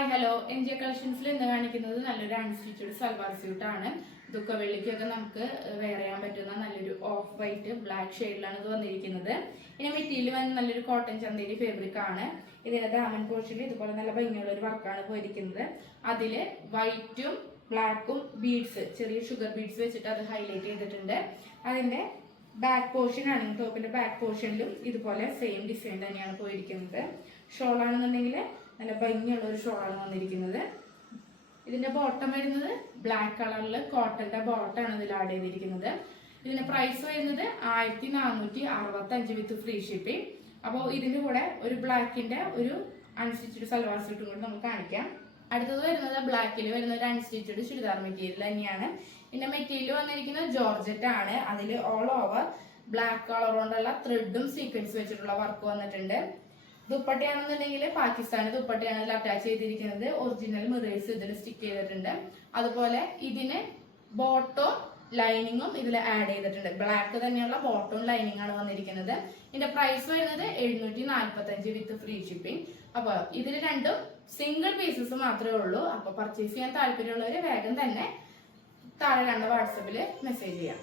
Hi hello N J കളക്ഷൻസിൽ ഇന്ന് കാണിക്കുന്നത് നല്ലൊരു അൺസ്റ്റിച്ചഡ് സൽവാർ സ്യൂട്ടാണ്. ദുഃഖവെള്ളിക്കൊക്കെ നമുക്ക് വെയർ ചെയ്യാൻ പറ്റുന്ന നല്ലൊരു ഓഫ് വൈറ്റ് ബ്ലാക്ക് ഷെയ്ഡിലാണ് ഇത് വന്നിരിക്കുന്നത്. ഇനി മെറ്റീരിയൽ വന്ന് നല്ലൊരു കോട്ടൺ ചന്തേരി ഫാബ്രിക് ആണ്. ഇതിന്റെ ദാമൻ പോർഷനിൽ ഇതുപോലെ നല്ല ഭംഗിയുള്ള ഒരു വർക്കാണ് പോയിരിക്കുന്നത്. അതില് വൈറ്റും ബ്ലാക്കും ബീഡ്സ്, ചെറിയ ഷുഗർ ബീഡ്സ് വെച്ചിട്ട് അത് ഹൈലൈറ്റ് ചെയ്തിട്ടുണ്ട്. അതിന്റെ ബാക്ക് പോർഷൻ ആണെങ്കിൽ ടോപ്പിന്റെ ബാക്ക് പോർഷനിലും ഇതുപോലെ സെയിം ഡിസൈൻ തന്നെയാണ് പോയിരിക്കുന്നത്. ഷോൾ ആണെന്നുണ്ടെങ്കിൽ നല്ല ഭംഗിയുള്ള ഒരു ഷോളാണ് വന്നിരിക്കുന്നത്. ഇതിന്റെ ബോട്ടം വരുന്നത് ബ്ലാക്ക് കളറിൽ കോട്ടന്റെ ബോട്ടാണ് ഇതിൽ ആഡ് ചെയ്തിരിക്കുന്നത്. ഇതിന്റെ പ്രൈസ് വരുന്നത് 1465 വിത്ത് ഫ്രീ ഷിപ്പിംഗ്. അപ്പോൾ ഇതിന്റെ കൂടെ ഒരു ബ്ലാക്കിന്റെ ഒരു അൺസ്റ്റിച്ചഡ് സൽവാർ സ്യൂട്ടും കൂടി നമുക്ക് കാണിക്കാം. അടുത്തത് വരുന്നത് ബ്ലാക്കിൽ വരുന്ന ഒരു അൺസ്റ്റിച്ചഡ് ചുരിദാർ മെറ്റീരിയൽ തന്നെയാണ്. ഇതിന്റെ മെറ്റീരിയൽ വന്നിരിക്കുന്നത് ജോർജറ്റ് ആണ്. അതിൽ ഓൾ ഓവർ ബ്ലാക്ക് കളർ കൊണ്ടുള്ള ത്രെഡും സീക്വൻസ് വെച്ചിട്ടുള്ള വർക്ക് വന്നിട്ടുണ്ട്. ദുപ്പട്ടയാണെന്നുണ്ടെങ്കിൽ പാകിസ്ഥാനി ദുപ്പട്ടയാണ് ഇതിൽ അറ്റാച്ച് ചെയ്തിരിക്കുന്നത്. ഒറിജിനൽ മിറേഴ്സ് ഇതിൽ സ്റ്റിക്ക് ചെയ്തിട്ടുണ്ട്. അതുപോലെ ഇതിന് ബോട്ടവും ലൈനിങ്ങും ഇതിൽ ആഡ് ചെയ്തിട്ടുണ്ട്. ബ്ലാക്ക് തന്നെയുള്ള ബോട്ടവും ലൈനിങ് ആണ് വന്നിരിക്കുന്നത്. ഇതിന്റെ പ്രൈസ് വരുന്നത് 745 വിത്ത് ഫ്രീ ഷിപ്പിംഗ്. അപ്പൊ ഇതിൽ രണ്ടും സിംഗിൾ പീസസ് മാത്രമേ ഉള്ളൂ. അപ്പൊ പർച്ചേസ് ചെയ്യാൻ താല്പര്യമുള്ളവര് വേഗം തന്നെ താഴെ കണ്ട വാട്സപ്പിൽ മെസ്സേജ് ചെയ്യാം.